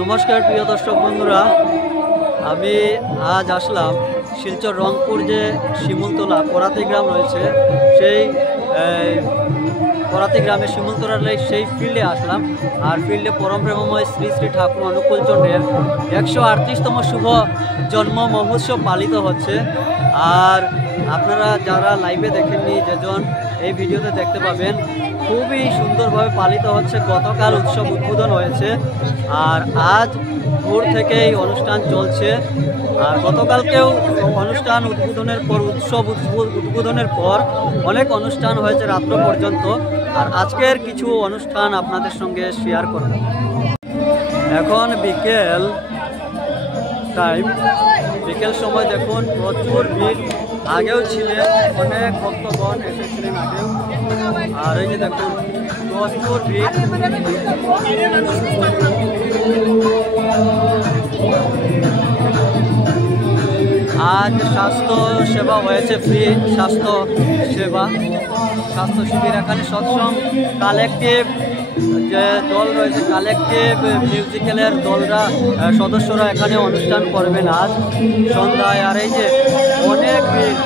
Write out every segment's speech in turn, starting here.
नमस्कार प्रिय दर्शक बंधुरा আমি আজ আসলাম শিলচর রংপুর যে শিমুলতলা পরাতি গ্রাম রয়েছে সেই পরাতি গ্রামে শিমুলতলার সেই ফিল্ডে আসলাম আর ফিল্ডে পরম প্রেমময় শ্রী শ্রী ঠাকুর অনুকূলচন্দ্রের 138তম শুভ জন্ম মহোৎসব পালিত হচ্ছে। আর আপনারা যারা লাইভে দেখেননি যেজন এই ভিডিওতে দেখতে পাবেন খুবই সুন্দরভাবে পালিত হচ্ছে। গতকাল উৎসব উদ্বোধন হয়েছে আর আজ ভোর থেকেই অনুষ্ঠান চলছে। আর গতকালকেও অনুষ্ঠান উদ্বোধনের পর উৎসব উদ্বোধনের পর অনেক অনুষ্ঠান হয়েছে রাত্র পর্যন্ত। আর আজকের কিছু অনুষ্ঠান আপনাদের সঙ্গে শেয়ার করব। এখন বিকেল টাইম, বিকেল সময় দেখুন প্রচুর ভিড়, আগেও ছিলেন অনেক ভক্তগণ এসেছিলেন আগেও। আর এই যে দেখুন প্রচুর ভিড়। আজ স্বাস্থ্য সেবা হয়েছে, ফ্রি স্বাস্থ্য সেবা, স্বাস্থ্য শিবির। এখানে সৎসং কালেকটিভ যে দল রয়েছে, কালেকটিভ মিউজিক্যালের দলরা সদস্যরা এখানে অনুষ্ঠান করবেন আজ সন্ধ্যায়। আর এই যে অনেক ভিড়।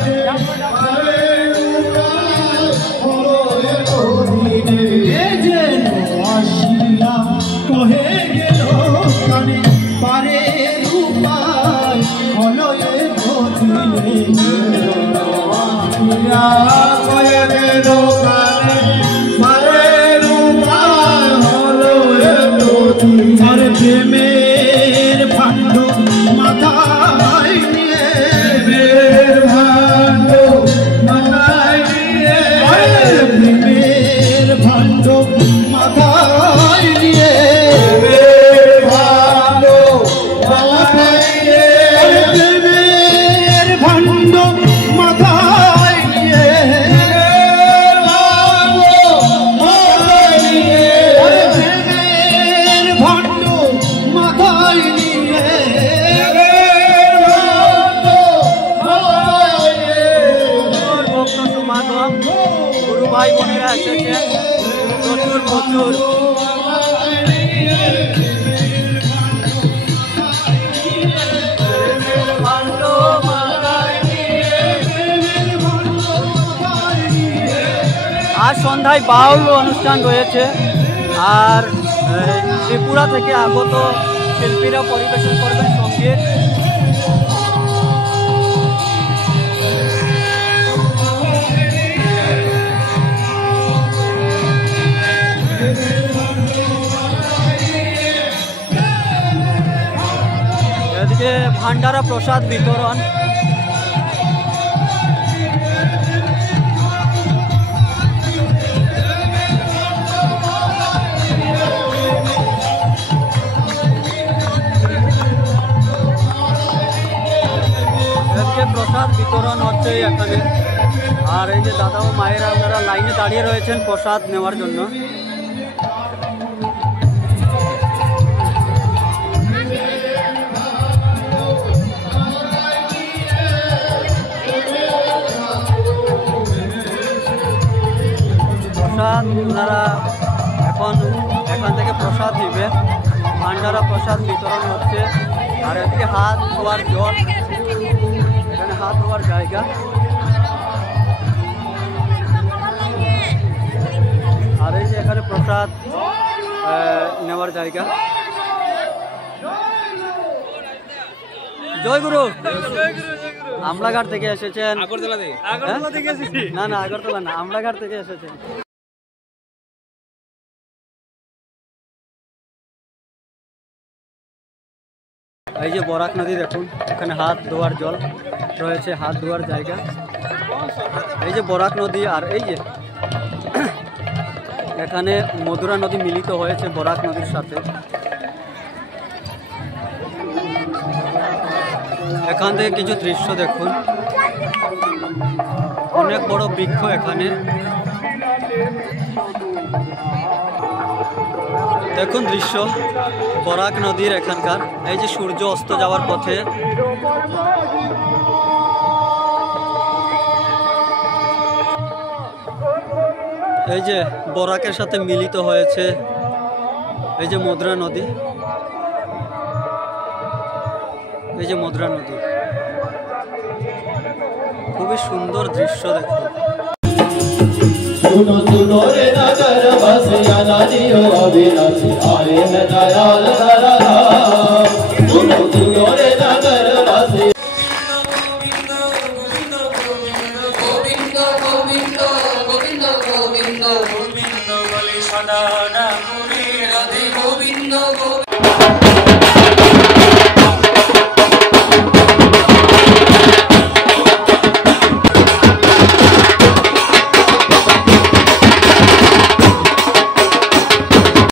গুরু ভাই বোনেরা এসেছে প্রচুর প্রচুর। আজ সন্ধ্যায় বাউল অনুষ্ঠান রয়েছে আর ত্রিপুরা থেকে আগত শিল্পীরা পরিবেশন করবেন সঙ্গীত। এদিকে ভান্ডারা প্রসাদ বিতরণ। প্রসাদ বিতরণ হচ্ছে এখানে। আর এই যে দাদা ও মায়েরা ওনারা লাইনে দাঁড়িয়ে রয়েছেন প্রসাদ নেওয়ার জন্য। প্রসাদ ওনারা এখান থেকে প্রসাদ দিবে। ভান্ডারা প্রসাদ বিতরণ হচ্ছে। আর এদিকে হাত ধোয়ার জল, এখানে হাত ধোয়ার জায়গা। আর এই যে এখানে প্রসাদ নেওয়ার জায়গা। জয় গুরু। আমলাঘাট থেকে এসেছেন? না না, আগরতলা না, আমলাঘাট থেকে এসেছেন। এই যে বরাক নদী দেখুন, এখানে হাত ধোয়ার জল রয়েছে, হাত ধোয়ার জায়গা। এই যে বরাক নদী। আর এই যে এখানে মধুরা নদী মিলিত হয়েছে বরাক নদীর সাথে। এখান থেকে কিছু দৃশ্য দেখুন, অনেক বড় বৃক্ষ এখানে। দেখুন দৃশ্য বরাক নদীর এখানকার। এই যে সূর্য অস্ত যাওয়ার পথে এই যে বরাকের সাথে মিলিত হয়েছে এই যে মধুরা নদী, এই যে মধুরা নদী, খুবই সুন্দর দৃশ্য দেখুন। सुनो सुनो रे नगर बसिया नदियो अविनाशी आए हैं दयाल धरा